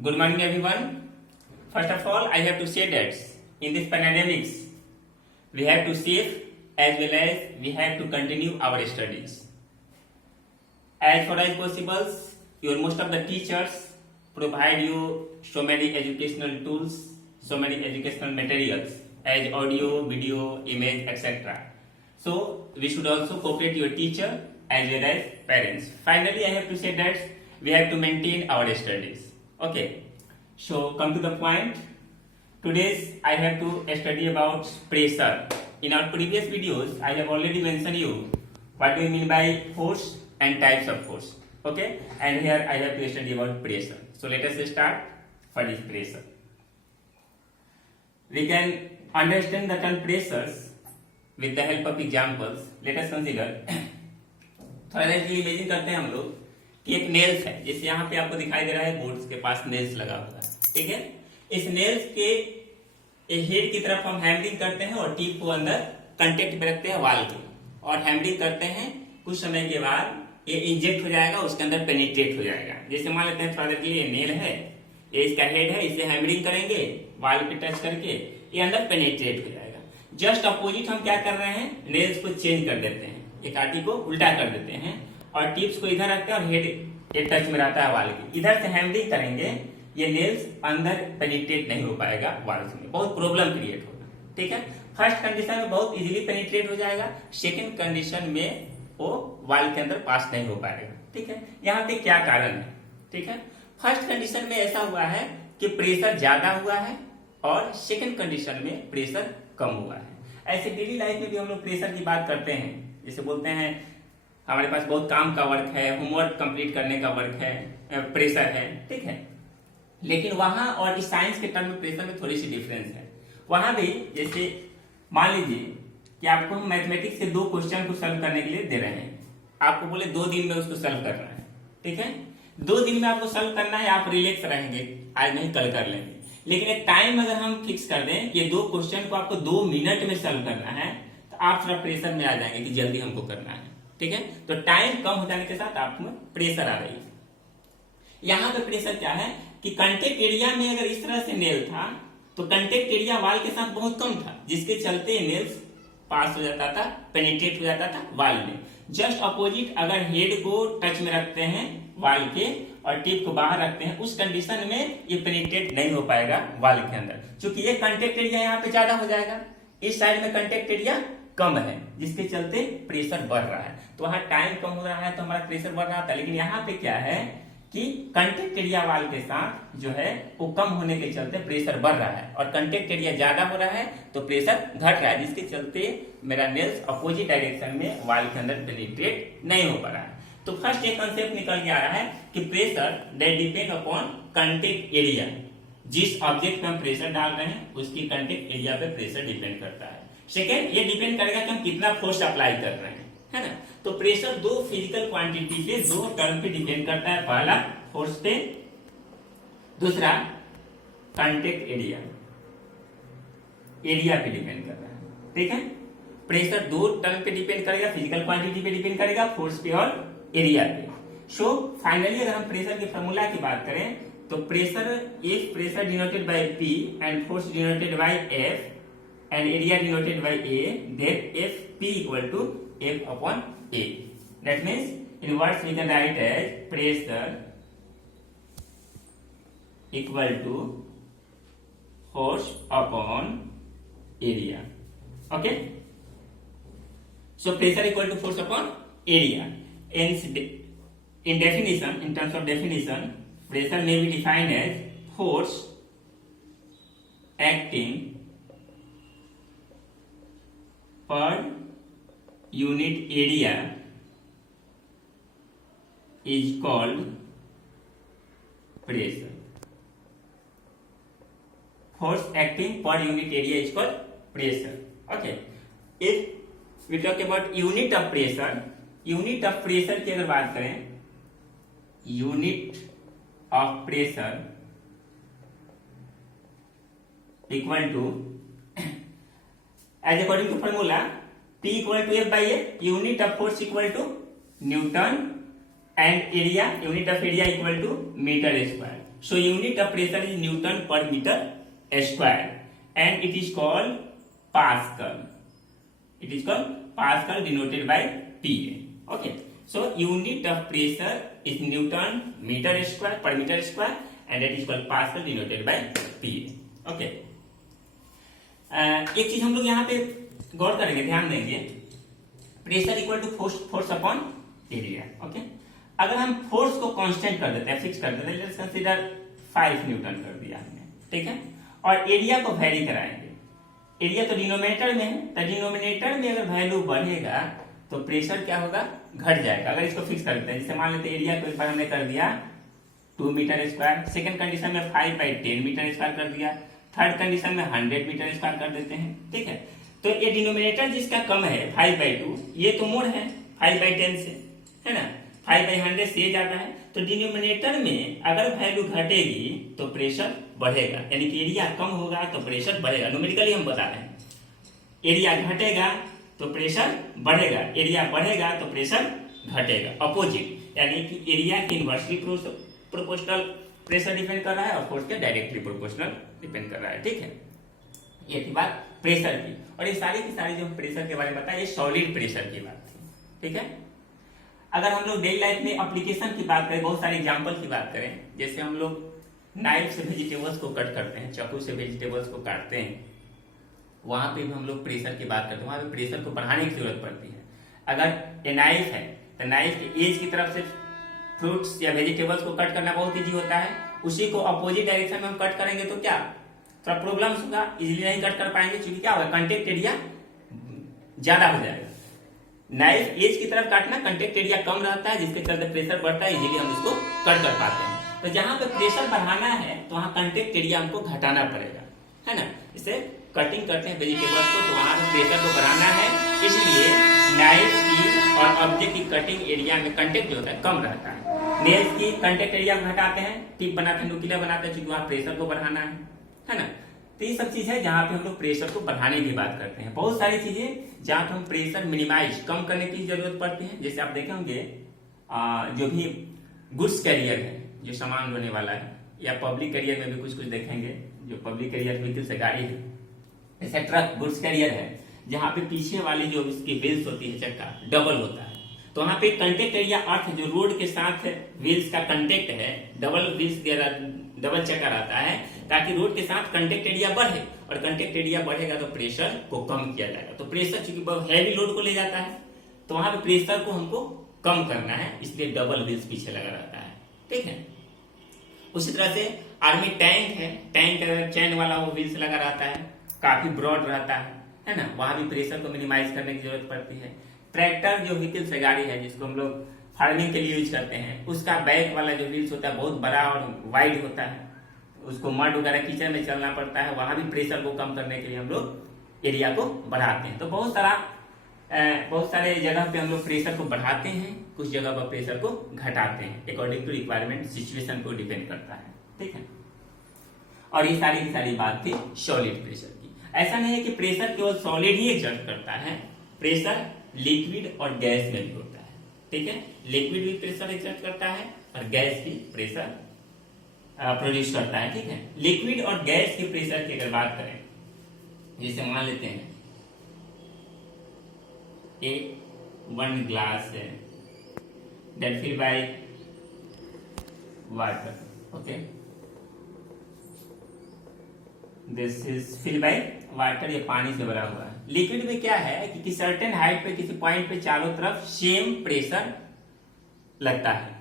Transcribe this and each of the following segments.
Good morning, everyone. First of all, I have to say that in this pandemics, we have to save as well as we have to continue our studies. As far as possible, most of the teachers provide you so many educational tools, so many educational materials as audio, video, image, etc. So we should also cooperate your teacher as well as parents. Finally, I have to say that we have to maintain our studies. Okay, so come to the point. Today's I have to study about pressure. In our previous videos, I have already mentioned you what do you mean by force and types of force. Okay, and here I have to study about pressure. So let us start. What is pressure? We can understand the term pressures with the help of examples. Let us consider. थोड़ा सा imagine करते हैं हम लोग कि एक nails है, जैसे यहाँ पे आपको दिखाई दे रहा है बोर्ड के पास नेल्स लगा हुआ है, ठीक है। इस नेल्स के हेड की तरफ हम हैमरिंग करते हैं और टिप को अंदर कंटेक्ट पे रखते हैं वाल के, और हैमरिंग करते हैं। कुछ समय के बाद ये इंजेक्ट हो जाएगा, उसके अंदर पेनिट्रेट हो जाएगा। जैसे मान लेते हैं थोड़ा देर के लिए नेल है, ये इसका हेड है, इसे हैमरिंग करेंगे वाल पे टच करके, ये अंदर पेनिट्रेट हो जाएगा। जस्ट अपोजिट हम क्या कर रहे हैं, नेल्स को चेंज कर देते हैं, एक काटी को उल्टा कर देते हैं और टिप्स को इधर रखते हैं और हेड एक टच में रहता है वाल की। इधर से हैमरिंग करेंगे, ये नेल्स अंदर पेनिट्रेट नहीं हो पाएगा वाल्स में, बहुत प्रॉब्लम क्रिएट होगा, ठीक है। फर्स्ट कंडीशन में बहुत इजीली पेनिट्रेट हो जाएगा, सेकंड कंडीशन में वो वाल के अंदर पास नहीं हो पाएगा, ठीक है। यहाँ पे क्या कारण है, ठीक है। फर्स्ट कंडीशन में ऐसा हुआ है कि प्रेशर ज्यादा हुआ है और सेकंड कंडीशन में प्रेशर कम हुआ है। ऐसे डेली लाइफ में भी हम लोग प्रेशर की बात करते हैं, जैसे बोलते हैं हमारे पास बहुत काम का वर्क है, होमवर्क कंप्लीट करने का वर्क है, प्रेशर है, ठीक है। लेकिन वहां और इस साइंस के टर्म में प्रेशर में थोड़ी सी डिफरेंस है। वहां भी जैसे मान लीजिए कि आपको हम मैथमेटिक्स के 2 क्वेश्चन को सॉल्व करने के लिए दे रहे हैं, आपको बोले 2 दिन में उसको सॉल्व करना है, ठीक है। 2 दिन में आपको सॉल्व करना है, आप रिलैक्स रहेंगे, आज नहीं कल कर लेंगे। लेकिन एक टाइम अगर हम फिक्स कर दें कि 2 क्वेश्चन को आपको 2 मिनट में सॉल्व करना है, तो आप थोड़ा प्रेशर में आ जाएंगे कि जल्दी हमको करना है, ठीक है। तो टाइम कम हो जाने के साथ आप में प्रेशर आ रही है। यहाँ पे प्रेशर क्या है कि कंटेक्ट एरिया में अगर इस तरह से नेल था तो कंटेक्ट एरिया वाल के साथ बहुत कम था, जिसके चलते नेल्स पास हो जाता था, पेनिट्रेट हो जाता था वाल में। जस्ट अपोजिट अगर हेड को टच में रखते हैं वाल के और टिप को बाहर रखते हैं, उस कंडीशन में ये पेनिट्रेट नहीं हो पाएगा वाल के अंदर, क्योंकि ये कंटेक्ट एरिया यहाँ पे ज्यादा हो जाएगा, इस साइड में कंटेक्ट एरिया कम है, जिसके चलते प्रेशर बढ़ रहा है। तो वहां टाइम कम हो रहा है तो हमारा प्रेशर बढ़ रहा था। लेकिन यहाँ पे क्या है कि कंटेक्ट एरिया वाल के साथ जो है वो कम होने के चलते प्रेशर बढ़ रहा है, और कंटेक्ट एरिया ज्यादा हो रहा है तो प्रेशर घट रहा है, जिसके चलते मेरा नेल्स अपोजिट डायरेक्शन में वाल के अंदर पेनिट्रेट नहीं हो पा रहा है। तो फर्स्ट एक कंसेप्ट निकल के आ रहा है कि pressure that depend upon contact area. जिस ऑब्जेक्ट में हम प्रेशर डाल रहे हैं उसकी कंटेक्ट एरिया पे प्रेशर डिपेंड करता है। सेकेंड, ये डिपेंड करेगा कि हम कितना फोर्स अप्लाई कर रहे हैं, है ना। तो प्रेशर 2 फिजिकल क्वांटिटी पे 2 टर्म पे डिपेंड करता है। पहला फोर्स पे, दूसरा कांटेक्ट एरिया पे डिपेंड कर रहा है, ठीक है। प्रेशर 2 टर्म पे डिपेंड करेगा, फिजिकल क्वांटिटी पे डिपेंड करेगा, फोर्स पे और एरिया पे। सो फाइनली अगर हम प्रेशर के फॉर्मूला की बात करें तो pressure, if pressure denoted by P and force denoted by F and area denoted by A, then Fp equal to F upon A. That means in words we can write as pressure equal to force upon area. Okay? So pressure equal to force upon area. In definition, in terms of definition, pressure may be defined as force acting per unit area is called pressure. Force acting per unit area is called pressure. Okay. If we talk about unit of pressure की अगर बात करें, unit of pressure equal to, as according to formula, P equal to F by A, unit of force equal to Newton and area, unit of area equal to meter square. So unit of pressure is Newton per meter square and it is called Pascal. It is called Pascal denoted by PA. Okay. So unit of pressure is Newton meter square per meter square and that is called Pascal denoted by PA. Okay. एक चीज हम लोग यहाँ पे गौर करेंगे, ध्यान देंगे, pressure equal to force upon area. Okay. अगर हम फोर्स को कांस्टेंट कर देते हैं, फिक्स कर देते हैं, लेट्स कंसीडर 5 न्यूटन कर दिया हमने, ठीक है, और एरिया को वैरी कराएंगे. एरिया तो डिनोमिनेटर में है, तो डिनोमिनेटर में अगर वैल्यू बढ़ेगा तो प्रेशर क्या होगा, घट जाएगा. अगर इसको फिक्स कर देते हैं, जैसे मान लेते हैं एरिया को एक बार हमने कर दिया 2 मीटर स्क्वायर, सेकंड कंडीशन में 5/10 मीटर स्क्वायर कर दिया, थर्ड कंडीशन में 100 मीटर स्क्वायर कर देते हैं. ठीक है. तो ये डिनोमिनेटर जिसका कम है 5/2, ये तो मोड़ है 5/10 से, है ना, 5/100 से ज्यादा है. तो डिनोमिनेटर में अगर वैल्यू घटेगी तो प्रेशर बढ़ेगा, यानी कि एरिया कम होगा तो प्रेशर बढ़ेगा. न्यूमेरिकली हम बता रहे हैं, एरिया घटेगा तो प्रेशर बढ़ेगा, एरिया बढ़ेगा तो प्रेशर घटेगा. अपोजिट, यानी कि एरिया के इनवर्सली प्रोपोर्शनल प्रेशर डिपेंड कर रहा है और फोर्स के डायरेक्टली प्रोपोर्शनल डिपेंड कर रहा है. ठीक है. ये थी बात प्रेशर की. और ये सारी की सारी जो प्रेशर के बारे में बताया, ये सॉलिड प्रेशर की बात थी. ठीक है. अगर हम लोग डेली लाइफ में एप्लीकेशन की बात करें, बहुत सारे एग्जांपल की बात करें, जैसे हम लोग नाइफ से वेजिटेबल्स को कट करते हैं, चाकू से वेजिटेबल्स को काटते हैं, वहां पे भी हम लोग प्रेशर की बात करते हैं, वहां पे प्रेशर को बढ़ाने की जरूरत पड़ती है. अगर ये नाइफ है तो नाइफ के एज की तरफ से फ्रूट्स या वेजिटेबल्स को कट करना बहुत इजी होता है, उसी को अपोजिट डायरेक्शन में हम कट करेंगे तो क्या थोड़ा प्रॉब्लम होगा, इजीली नहीं कट कर पाएंगे, क्योंकि क्या होगा, कंटेक्ट एरिया ज्यादा हो जाएगा. नाइफ एज की तरफ काटना, कंटेक्ट एरिया कम रहता है, जिसके चलते प्रेशर बढ़ता है, इजीली हम इसको कट कर पाते हैं. तो जहां पे प्रेशर बढ़ाना है तो वहां कंटेक्ट एरिया हमको घटाना पड़ेगा, है ना. इसे कटिंग करते हैं वेजिटेबल्स को, तो वहां पे प्रेशर को बढ़ाना है, इसलिए नाइफ की और ऑब्जेक्ट की कटिंग एरिया में कंटेक्ट जो होता है कम रहता है. नेल्स की कंटेक्ट एरिया घटाते हैं, टिप बनाते हैं, नुकीला बनाते हैं, क्योंकि वहां प्रेशर को बढ़ाना है ना. तो ये सब चीज है जहां पे हम लोग प्रेशर को बढ़ाने की बात करते हैं. बहुत सारी चीजें जहां पे हम प्रेशर मिनिमाइज कम करने की जरूरत पड़ती है. जैसे आप देखे होंगे जो भी गुड्स कैरियर है, जो सामान ढोने वाला है, या पब्लिक कैरियर में भी कुछ कुछ देखेंगे, जो पब्लिक कैरियर व्हीकल से गाड़ी है, जैसे ट्रक गुड्स कैरियर है, जहां पे पीछे वाली जो इसकी व्हील्स होती है, चक्का डबल होता है, तो वहां पे कंटेक्ट एरिया अर्थ जो रोड के साथ व्हील्स का कंटेक्ट है, डबल व्हील्स डबल चक्का रहता है, ताकि रोड के साथ कंटेक्ट एरिया बढ़े, और कंटेक्ट एरिया बढ़ेगा तो प्रेशर को कम किया जाएगा. तो प्रेशर चूंकि बहुत हैवी लोड को ले जाता है, तो वहां पे प्रेशर को हमको कम करना है, इसलिए डबल व्हील्स पीछे लगा रहता है. ठीक है. उसी तरह से आर्मी टैंक है, टैंक चैन वाला वो व्हील्स लगा रहता है, काफी ब्रॉड रहता है ना, वहां भी प्रेशर को मिनिमाइज करने की जरूरत पड़ती है. ट्रैक्टर जो व्हीकल से गाड़ी है, जिसको हम लोग फार्मिंग के लिए यूज करते हैं, उसका बैक वाला जो व्हील्स होता है बहुत बड़ा और वाइड होता है, उसको मड वगैरह कीचड़ में चलना पड़ता है, वहां भी प्रेशर को कम करने के लिए हम लोग एरिया को बढ़ाते हैं. तो बहुत सारे जगह पे हम लोग प्रेशर को बढ़ाते हैं, कुछ जगह पर प्रेशर को घटाते हैं, अकॉर्डिंग टू रिक्वायरमेंट, सिचुएशन को डिपेंड करता है. ठीक है. और ये सारी की सारी बात थी सॉलिड प्रेशर की. ऐसा नहीं है कि प्रेशर केवल सॉलिड ही एग्जर्ट करता है, प्रेशर लिक्विड और गैस में भी होता है. ठीक है. लिक्विड भी प्रेशर एग्जर्ट करता है और गैस भी प्रेशर प्रोड्यूस करता है. ठीक है. लिक्विड और गैस के प्रेशर की अगर बात करें, जैसे मान लेते हैं एक 1 ग्लास है that filled by water. Okay, this is filled by water. ये पानी से भरा हुआ है. लिक्विड में क्या है कि किसी सर्टेन हाइट पे, किसी पॉइंट पे चारों तरफ सेम प्रेशर लगता है,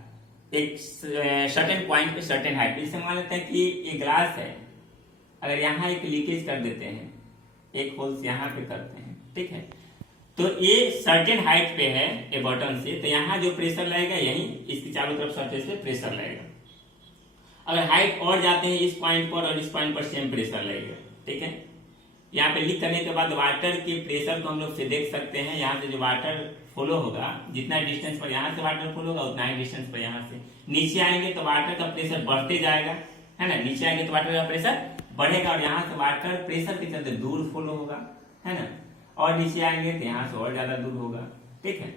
एक सर्टेन पॉइंट पे, सर्टेन हाइट पे. जैसे मान लेते हैं कि ये ग्लास है, अगर यहाँ एक लीकेज कर देते हैं, एक होल्स यहाँ पे करते हैं, ठीक है, तो ये सर्टेन हाइट पे है ये बटन से, तो यहाँ जो प्रेशर लगेगा यही इसकी चारों तरफ सरफेस पे प्रेशर लगेगा. अगर हाइट और जाते हैं इस पॉइंट पर और इस पॉइंट पर सेम प्रेशर लगेगा. ठीक है. यहाँ पे लिख करने के बाद वाटर के प्रेशर को हम लोग से देख सकते हैं. यहाँ से जो वाटर फ्लो होगा, जितना डिस्टेंस पर यहाँ से वाटर फ्लो होगा उतना ही डिस्टेंस पर यहाँ से नीचे आएंगे तो वाटर का प्रेशर बढ़ते जाएगा, है ना. नीचे आएंगे तो वाटर का प्रेशर बढ़ेगा और यहाँ से वाटर प्रेशर के चलते दूर फ्लो होगा, है ना. और नीचे आएंगे तो यहाँ से और ज्यादा दूर होगा. ठीक है.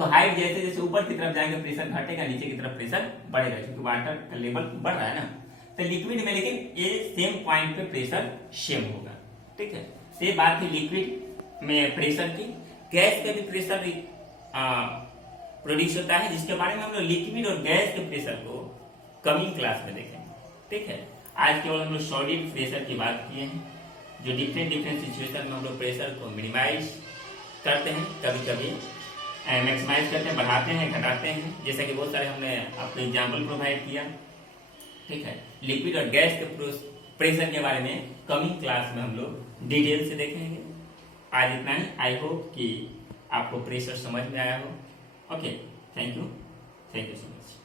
तो हाइट जैसे जैसे ऊपर की तरफ जाएंगे प्रेशर घटेगा, नीचे की तरफ प्रेशर बढ़ेगा, क्योंकि वाटर का लेवल बढ़ रहा है ना। तो लिक्विड में लेकिन ये सेम पॉइंट पे प्रेशर सेम होगा, ठीक है। से बात थी लिक्विड में प्रेशर की। गैस का भी प्रेशर प्रोड्यूस होता है, जिसके बारे में हम लोग लिक्विड और गैस के प्रेशर को कमिंग क्लास में देखेंगे, ठीक है। आज केवल हम लोग सॉलिड प्रेशर की बात किए हैं, जो डिफरेंट सिचुएशन में हम लोग प्रेशर को मिनिमाइज करते हैं, कभी कभी मैक्सिमाइज करते हैं, बढ़ाते हैं, घटाते हैं, जैसा कि बहुत सारे हमने आपको एग्जाम्पल प्रोवाइड किया, ठीक है। लिक्विड और गैस के प्रेशर के बारे में कमिंग क्लास में हम लोग डिटेल से देखेंगे। आज इतना ही। आई होप कि आपको प्रेशर समझ में आया हो। Okay, thank you so much.